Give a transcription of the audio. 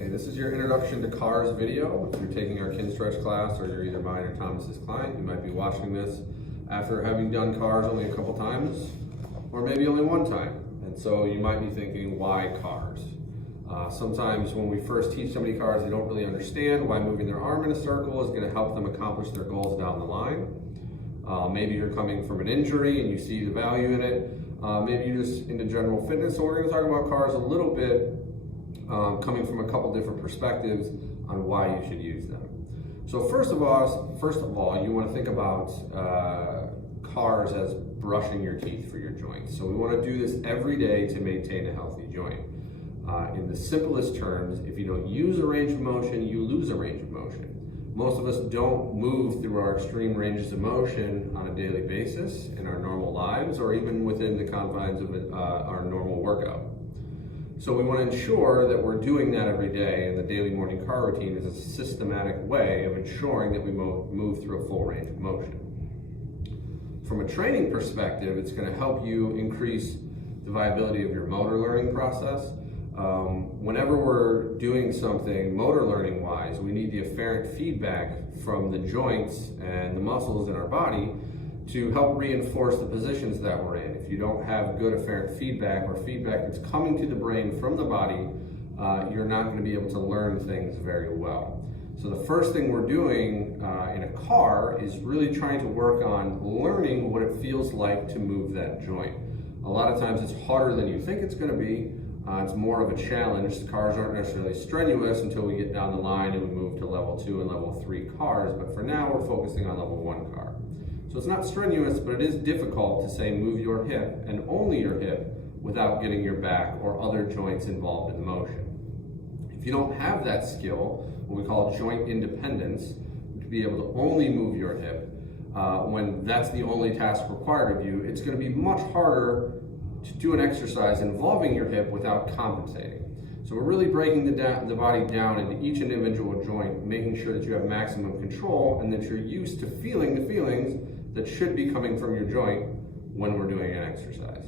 Hey, this is your introduction to cars video. If you're taking our Kinstretch class or you're either mine or Thomas's client, you might be watching this after having done cars only a couple times or maybe only one time. And so you might be thinking, why cars? Sometimes when we first teach somebody cars, they don't really understand why moving their arm in a circle is going to help them accomplish their goals down the line. Maybe you're coming from an injury and you see the value in it. Maybe you're just into general fitness. So we're going to talk about cars a little bit, coming from a couple different perspectives on why you should use them. So first of all, you want to think about cars as brushing your teeth for your joints. So we want to do this every day to maintain a healthy joint. In the simplest terms, if you don't use a range of motion, you lose a range of motion. Most of us don't move through our extreme ranges of motion on a daily basis in our normal lives or even within the confines of our normal workout. So we want to ensure that we're doing that every day, and the daily morning car routine is a systematic way of ensuring that we move through a full range of motion. From a training perspective, it's going to help you increase the viability of your motor learning process. Whenever we're doing something motor learning wise, we need the afferent feedback from the joints and the muscles in our body to help reinforce the positions that we're in. If you don't have good afferent feedback or feedback that's coming to the brain from the body, you're not going to be able to learn things very well. So the first thing we're doing in a car is really trying to work on learning what it feels like to move that joint. A lot of times it's harder than you think it's going to be. It's more of a challenge. The cars aren't necessarily strenuous until we get down the line and we move to level 2 and level 3 cars, but for now we're focusing on level 1 car. So it's not strenuous, but it is difficult to say move your hip and only your hip without getting your back or other joints involved in the motion. If you don't have that skill, what we call joint independence, to be able to only move your hip, when that's the only task required of you, it's going to be much harder to do an exercise involving your hip without compensating. So we're really breaking the body down into each individual joint, making sure that you have maximum control and that you're used to feeling the feelings that should be coming from your joint when we're doing an exercise.